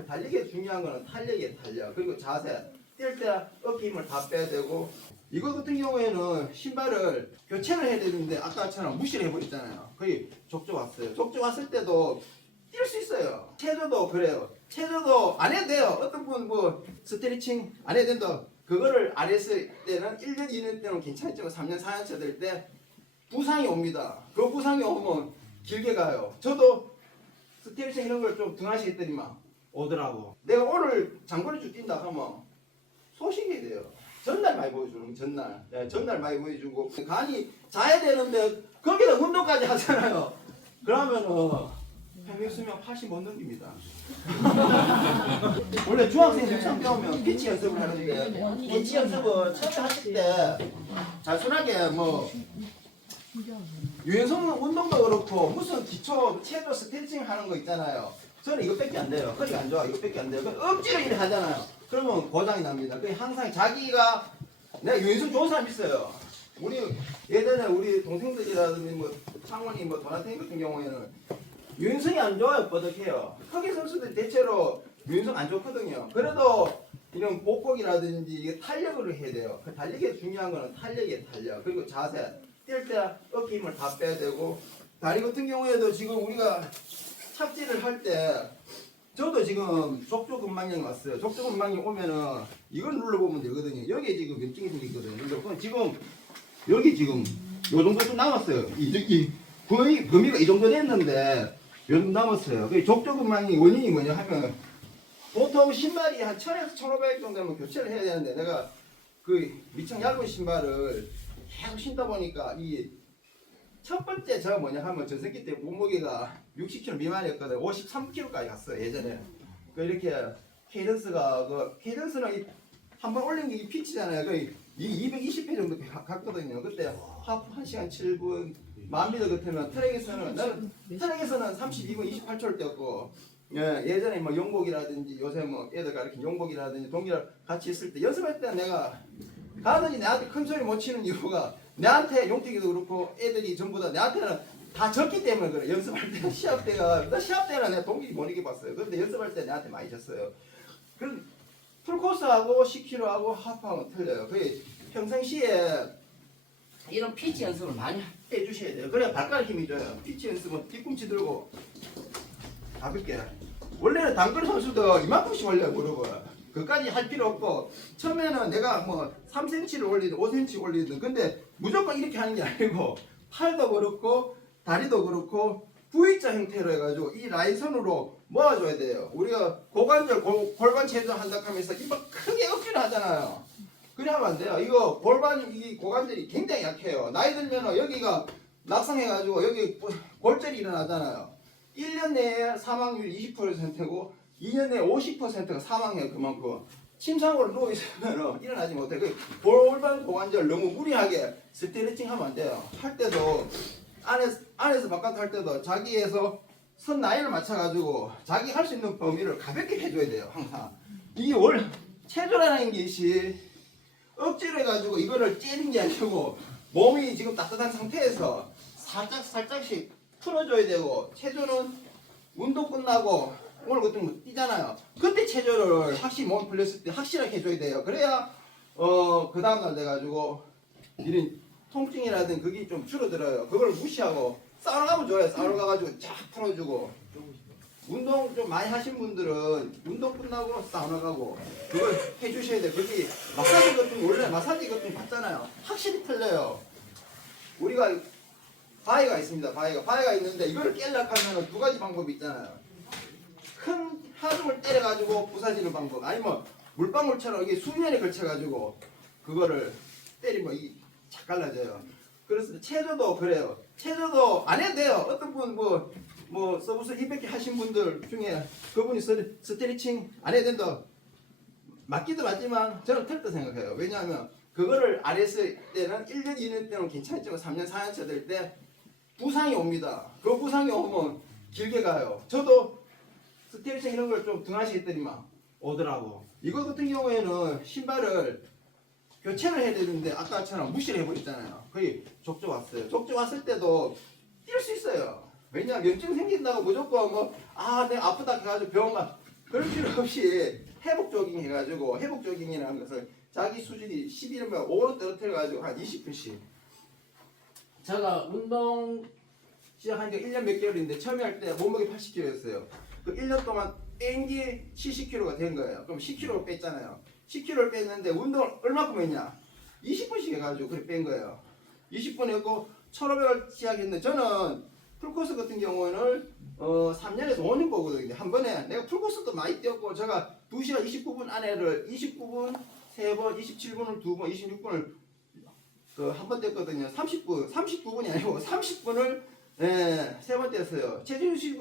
그 달리기에 중요한 거는 탄력이에요, 탄력. 그리고 자세. 뛸 때 어깨 힘을 다 빼야 되고. 이거 같은 경우에는 신발을 교체를 해야 되는데 아까처럼 무시를 해버렸잖아요. 거의 족저 왔어요. 족저 왔을 때도 뛸 수 있어요. 체조도 그래요. 체조도 안 해도 돼요. 어떤 분 뭐 스트레칭 안 해도 된다. 그거를 안 했을 때는 1년, 2년 때는 괜찮지만 3년, 4년차 될 때 부상이 옵니다. 그 부상이 오면 길게 가요. 저도 스트레칭 이런 걸 좀 등하시겠더니만 오더라고. 내가 오늘 장거리 쭉 뛴다 하면 소식이 돼요. 전날 많이 보여주는 전날. 네, 전날 많이 보여주고 간이 자야 되는데 거기다 운동까지 하잖아요. 그러면은 평균 수명 80 못 넘깁니다. 원래 중학생들 처음 배우면 피치 연습을 하는데 피치 연습을 처음 하실 때 단순하게 뭐 유연성 운동도 그렇고 무슨 기초 체조 스트레칭 하는 거 있잖아요. 저는 이것밖에 안 돼요. 허리가 안 좋아. 이것밖에 안 돼요. 억지로 일을 하잖아요. 그러면 고장이 납니다. 항상 자기가 내가 유연성 좋은 사람 있어요. 우리 예전에 우리 동생들이라든지 뭐 창원이 뭐 도나탱 같은 경우에는 유연성이 안 좋아요. 뻐덕해요. 허기 선수들 대체로 유연성 안 좋거든요. 그래도 이런 복복이라든지 이게 탄력을 해야 돼요. 그 달리기에 중요한 거는 탄력이에요, 탄력. 그리고 자세. 뛸 때 어깨 힘을 다 빼야 되고. 다리 같은 경우에도 지금 우리가 착지를 할 때 저도 지금 족저근막염이 왔어요. 족저근막염 오면은 이걸 눌러보면 되거든요. 여기에 지금 염증이 생기거든요. 그럼 지금 여기 지금 요 정도 좀 남았어요. 이 거의 범위가 이 정도 됐는데 요 정도 남았어요. 그 족저근막염 원인이 뭐냐 하면 보통 신발이 한 1000에서 1500 정도 되면 교체를 해야 되는데 내가 그 미청 얇은 신발을 계속 신다 보니까 이 첫 번째 저 뭐냐 하면 전생기 때 몸무게가 60kg 미만이었거든. 53kg까지 갔어요 예전에. 그 이렇게 케이던스가 그 케이던스는 한 번 올린 게 이 피치잖아요. 그 220회 정도 갔거든요. 그때 하프 1시간 7분 만미터 같으면 트랙에서는 나는 트랙에서는 32분 28초를 뛰었고 예전에 뭐 용복이라든지 요새 뭐 애들 가르친 용복이라든지 동기랑 같이 있을 때 연습할 때 내가 가든지 내한테 큰 소리 못 치는 이유가 내한테 용택이도 그렇고 애들이 전부 다 내한테는 다 졌기 때문에 그래. 연습할 때 시합 때가 나 시합 때는 내가 동기 못 이겨봤어요. 그런데 연습할 때 내한테 많이 졌어요. 그 풀코스하고 10km하고 하프하고 틀려요. 그게 평상시에 이런 피치 연습을 많이 해주셔야 돼요. 그래야 발가락 힘이 줘요. 피치 연습은 뒤꿈치 들고 가볍게. 원래는 단거리 선수도 이만큼씩 올려요 무릎을. 그까지 할 필요 없고 처음에는 내가 뭐 3cm를 올리든 5cm 올리든 근데 무조건 이렇게 하는 게 아니고 팔도 그렇고 다리도 그렇고 V자 형태로 해가지고 이 라인선으로 모아줘야 돼요. 우리가 고관절 골반 체조 한다 하면서 이막 크게 억지로 하잖아요. 그래 하면 안 돼요. 이거 골반 이 고관절이 굉장히 약해요. 나이 들면은 여기가 낙상해가지고 여기 골절이 일어나잖아요. 1년 내에 사망률 20%고 2년 내에 50%가 사망해요. 그만큼 침상으로 누워있으면 일어나지 못해. 그 골반 고관절 너무 무리하게 스트레칭 하면 안 돼요. 할 때도 안에서 바깥 할 때도 자기에서 선 나이를 맞춰가지고 자기 할 수 있는 범위를 가볍게 해줘야 돼요. 항상 이게 원래 체조라는 것이 억지로 해가지고 이거를 째는 게 아니고 몸이 지금 따뜻한 상태에서 살짝씩 풀어줘야 되고 체조는 운동 끝나고 오늘 같은 거 뛰잖아요. 그때 체조를 확실히 몸 풀렸을 때 확실하게 해줘야 돼요. 그래야 그 다음날 돼가지고 이런 통증이라든 그게 좀 줄어들어요. 그걸 무시하고 사우나 가면 좋아요. 사우나 가가지고 쫙 풀어주고 운동 좀 많이 하신 분들은 운동 끝나고 사우나 가고 그걸 해주셔야 돼요. 그게 마사지 같은 원래 마사지 같은 거 받잖아요. 확실히 틀려요. 우리가 바위가 있습니다. 바위가 있는데 이거를 깨려고 하면 두 가지 방법이 있잖아요. 큰 하중을 때려가지고 부사지는 방법 아니면 물방울처럼 이게 수면에 걸쳐가지고 그거를 때리면 이게 착 갈라져요. 그래서 체조도 그래요. 체조도 안 해도 돼요. 어떤 분 뭐 서브스 200개 하신 분들 중에 그분이 스트레칭 안 해도 된다. 맞기도 맞지만 저는 틀다 생각해요. 왜냐하면 그거를 안 했을 때는 1년 2년 때는 괜찮지만 3년 4년차 될 때 부상이 옵니다. 그 부상이 오면 길게 가요. 저도 스트레칭 이런 걸 좀 등하시겠더니만 오더라고. 이거 같은 경우에는 신발을 교체를 해야 되는데 아까처럼 무시를 해버렸잖아요. 거의 족저 왔어요. 족저 왔을 때도 뛸 수 있어요. 왜냐하면 염증 생긴다고 무조건 내가 아프다 해가지고 병원 가 그럴 필요 없이 회복 조깅 해가지고 회복 조깅이라는 것은 자기 수준이 11면 5로 떨어뜨려가지고 한 20분씩. 제가 운동 시작한 지 1년 몇 개월인데 처음에 할 때 몸무게 80kg였어요. 그 1년 동안 뺀 게 70kg가 된 거예요. 그럼 10kg를 뺐잖아요. 10kg를 뺐는데 운동을 얼마큼 했냐? 20분씩 해가지고 그래 뺀 거예요. 20분 했고 1500을 시작했는데 저는 풀코스 같은 경우에는 3년에서 5년 보거든요. 한 번에 내가 풀코스도 많이 뛰었고 제가 2시간 29분 안에를 29분 3번, 27분을 2번, 26분을 한 번 뛰었거든요. 39분이 아니고 30분을 세 번 뛰었어요. 최진우 씨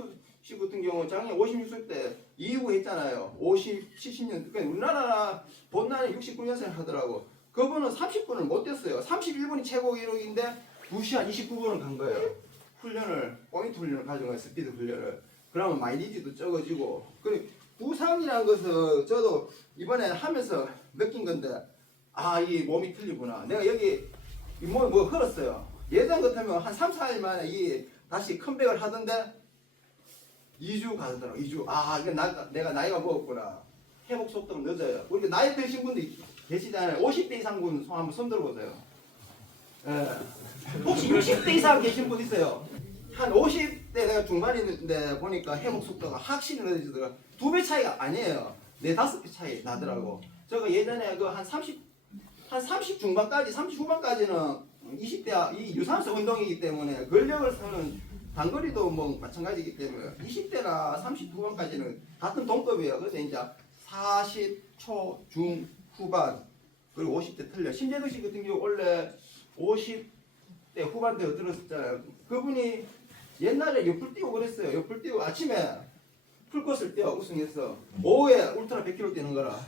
같은 경우 작년 56세 때 이후 했잖아요. 70년. 그러니까 우리나라 본나는 69년생 하더라고. 그분은 30분을 못 뛰었어요. 31분이 최고 기록인데 2시간 29분을 간 거예요. 훈련을 포인트 훈련을 가져가요. 스피드 훈련을. 그러면 마일리지도 적어지고. 그리고 부상이라는 것은 저도 이번에 하면서 느낀 건데 이 몸이 틀리구나. 내가 여기 이 몸이 뭐 흘렀어요. 예전 같으면 한 3, 4일 만에 이 다시 컴백을 하던데 2주 가더라고. 2주. 이거 내가 나이가 먹었구나. 회복 속도가 늦어요. 우리 나이 드신 분들 계시잖아요. 50대 이상 분 한번 손 들어보세요. 혹시 60대 이상 계신 분 있어요? 한 50대 내가 중반인데 보니까 회복 속도가 확실히 늦어지더라고요. 2배 차이가 아니에요. 4, 5배 차이 나더라고. 제가 예전에 그 한 30 중반까지, 30 후반까지는 20대 이 유산소 운동이기 때문에 근력을 쓰는 단거리도 뭐 마찬가지이기 때문에 20대나 30 후반까지는 같은 동급이에요. 그래서 이제 40 초, 중, 후반 그리고 50대 틀려. 신재덕 씨 같은 경우 원래 50대 후반대로 들었었잖아요. 그분이 옛날에 옆을 뛰고 그랬어요. 옆을 뛰고 아침에 풀코스를 뛰어 우승했어. 오후에 울트라 100km 뛰는 거라.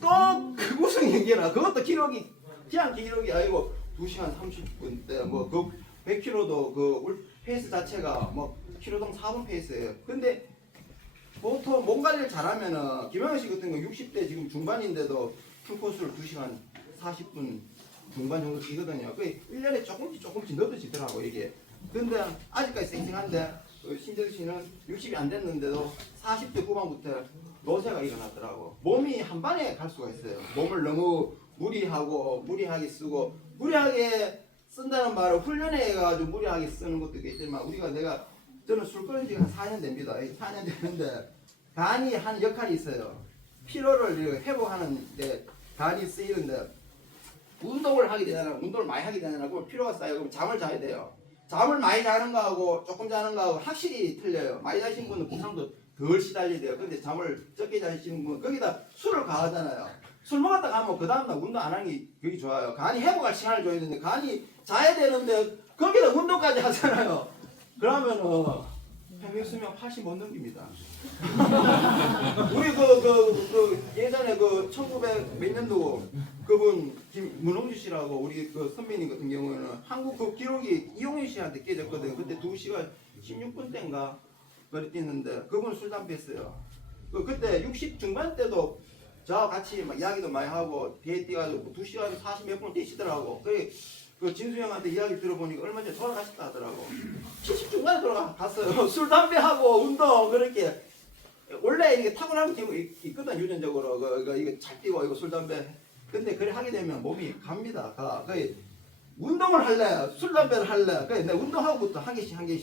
또 그 우승 얘기라. 그것도 기록이 그냥 기록이 아니고 2시간 30분 때 뭐 그 100km도 그 페이스 자체가 뭐 킬로당 4분 페이스예요. 근데 보통 몸 관리를 잘하면은 김영현 씨 같은 거 60대 지금 중반인데도 풀코스를 2시간 40분 중반 정도 뛰거든요. 그 1년에 조금씩 늦어지더라고 이게. 근데 아직까지 쌩쌩한데 신재덕 씨는 60이 안 됐는데도 40대 후반부터 노쇠가 일어났더라고. 몸이 한 번에 갈 수가 있어요. 몸을 너무 무리하게 쓰고 무리하게 쓴다는 말은 훈련해 가지고 무리하게 쓰는 것도 있겠지만 저는 술 끊은 지가 한 4년 됩니다. 4년 됐는데 간이 하는 역할이 있어요. 피로를 회복하는 데 간이 쓰이는데 운동을 하게 되잖아요. 운동을 많이 하게 되잖아요. 그럼 피로가 쌓여. 그럼 잠을 자야 돼요. 잠을 많이 자는 거하고 조금 자는 거하고 확실히 틀려요. 많이 자신 분은 부상도 덜 시달리대요. 근데 잠을 적게 자시는 분은 거기다 술을 가하잖아요. 술 먹었다 가면 그 다음날 운동 안 하는 게 그게 좋아요. 간이 회복할 시간을 줘야 되는데 간이 자야 되는데 거기다 운동까지 하잖아요. 그러면은 평균 수명 80 못 넘깁니다. 우리 예전에 1900 몇 년도 그분 문홍주 씨라고 우리 그 선배님 같은 경우에는 한국 그 기록이 이용윤 씨한테 깨졌거든요. 그때 2시간 16분 때인가 그랬 뛰는데 그분 술 담배 했어요. 그때 60 중반 때도 저와 같이 막 이야기도 많이 하고 뒤에 뛰어가지고 2시간 40 몇 분을 뛰시더라고. 그 진수 형한테 이야기 들어보니까 얼마 전에 돌아가셨다 하더라고. 70 중반에 돌아갔어요. 술 담배 하고 운동 그렇게 원래 이게 타고나는 경우 있거든 유전적으로 이거 잘 뛰고 이거 술 담배. 근데 그래 하게 되면 몸이 갑니다. 운동을 할래, 술 담배를 할래. 내가 운동하고부터 한 개씩 끊기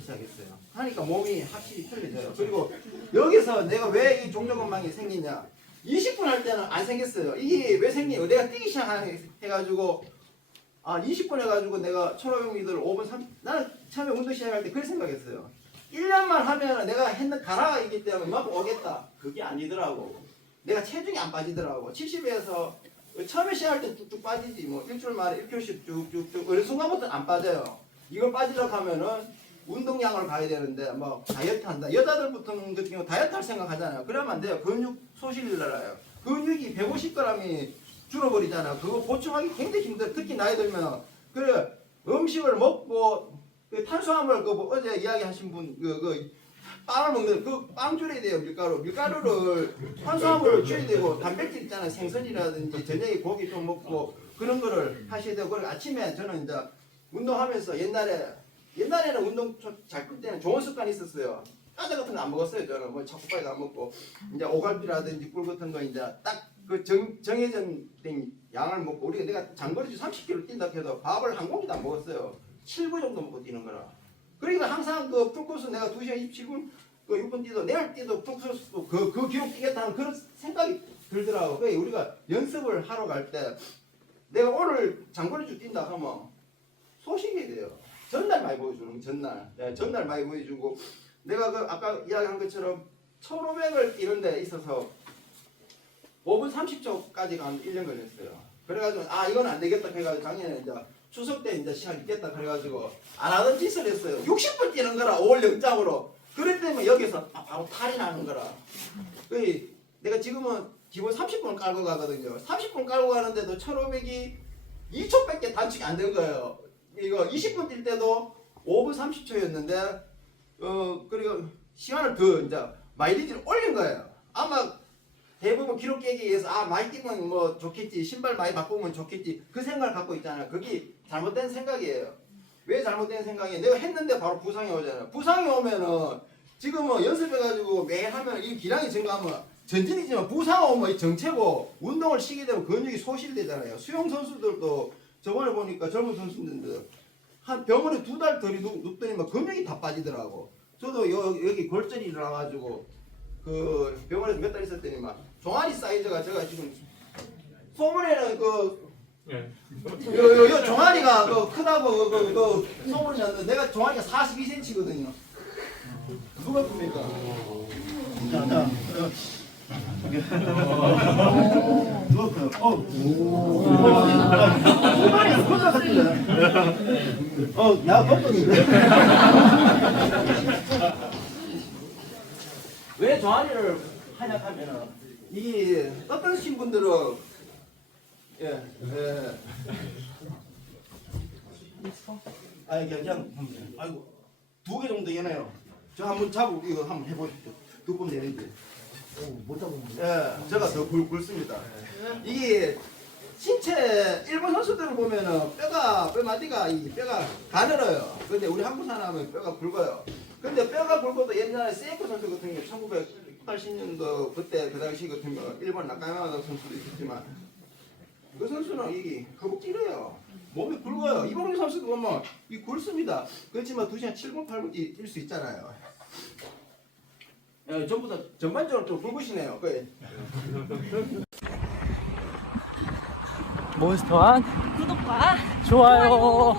시작했어요. 하니까 몸이 확실히 틀려져요. 그리고 여기서 내가 왜 이 종조건망이 생기냐? 20분 할 때는 안 생겼어요. 이게 왜 생겨요? 내가 뛰기 시작해가지고 20분 해가지고 내가 1500m를 5분 30. 나는 처음에 운동 시작할 때 그렇게 생각했어요. 1년만 하면 내가 했는 가라가 있기 때문에 막 오겠다. 그게 아니더라고. 내가 체중이 안 빠지더라고. 70에서 처음에 시작할 때 쭉쭉 빠지지. 뭐 일주일 만에 1kg씩 쭉쭉쭉. 어느 순간부터 안 빠져요. 이걸 빠지려고 하면은 운동량을 가야 되는데 뭐 다이어트 한다. 여자들부터는 같은 경우 다이어트 할 생각 하잖아요. 그러면 안 돼요. 근육 소실이 일어나요. 근육이 150g이 줄어버리잖아. 그거 보충하기 굉장히 힘들어. 특히 나이 들면 그래 음식을 먹고 탄수화물 어제 이야기하신 분 빵을 먹는 빵 줄여야 돼요. 밀가루를 탄수화물을 줄여야 되고 단백질 있잖아요. 생선이라든지 저녁에 고기 좀 먹고 그런 거를 하셔야 되고 그리고 아침에 저는 이제 운동하면서 옛날에는 운동 잘 끌 때는 좋은 습관이 있었어요. 과자 같은 거 안 먹었어요. 저는 뭐 초코파이도 안 먹고 이제 오갈비라든지 꿀 같은 거 이제 딱 그 정해진 양을 먹고 우리가 내가 장거리 30km 뛴다 해도 밥을 한 공기도 안 먹었어요. 7분 정도 먹고 뛰는 거라. 그러니까 항상 그 풀코스 내가 2시간 27분 그 6분 뛰도 내일 뛰도 풀코스도 그 기록 뛰겠다는 그런 생각이 들더라고. 그러니까 우리가 연습을 하러 갈 때 내가 오늘 장거리 쭉 뛴다 하면 소식이 돼요. 전날 많이 보여주는 전날. 네, 전날 많이 보여주고 내가 그 아까 이야기한 것처럼 1500을 뛰는 데 있어서 5분 30초까지 간 1년 걸렸어요. 그래가지고 아 이건 안 되겠다 해가지고 작년에 이제 추석 때 이제 시간 있겠다 그래가지고 안 하던 짓을 했어요. 60분 뛰는 거라 5월 연장으로. 그랬 때문에 여기서 바로 탈이 나는 거라. 그 내가 지금은 기본 30분 깔고 가거든요. 30분 깔고 가는데도 1500이 2초밖에 단축이 안 된 거예요. 이거 20분 뛸 때도 5분 30초였는데 그리고 시간을 더 이제 마일리지를 올린 거예요. 아마 대부분 기록 깨기 위해서 아 많이 뛰면 뭐 좋겠지, 신발 많이 바꾸면 좋겠지 그 생각을 갖고 있잖아요. 그게 잘못된 생각이에요. 왜 잘못된 생각이에요? 내가 했는데 바로 부상이 오잖아요. 부상이 오면은 지금은 연습해가지고 매일 하면 이 기량이 증가하면 전진이지만 부상 오면 이 정체고 운동을 쉬게 되면 근육이 소실되잖아요. 수영 선수들도 저번에 보니까 젊은 선수들도 한 병원에 2달 덜 눕더니만 근육이 다 빠지더라고. 저도 여기 골절이 일어나가지고 그 병원에서 몇 달 있었더니만 종아리 사이즈가 제가 지금 소문에는 요 종아리가 크다고 그 소문이 났는데 내가 종아리가 42cm거든요. 누가 큽니까? 자. 종아리가 큰것 같은데. 야, 걱정인데. 왜 종아리를 하냐 하면은 이 어떤 신분들은 아니 그냥 아이고 2개 정도 되네요. 저 한번 잡고 이거 한번 해보십시오. 2번 되는지. 못 잡았는데. 예, 제가 더 굵습니다. 이게 신체 일본 선수들을 보면은 뼈마디가 이 뼈가 가늘어요. 근데 우리 한국 사람은 뼈가 굵어요. 근데 뼈가 굵어도 옛날에 세이코 선수 같은 경우 1980년도 그때 그 당시 같은 경우 일본 나카야마 선수도 있었지만 그 선수는 이게 허벅지래요. 몸이 굵어요. 이봉규 선수도 보면 이 굵습니다. 그렇지만 2시간 7분 8분 뛸 수 있잖아요. 전부 다 전반적으로 좀 굵으시네요. 몬스터한 구독과 좋아요.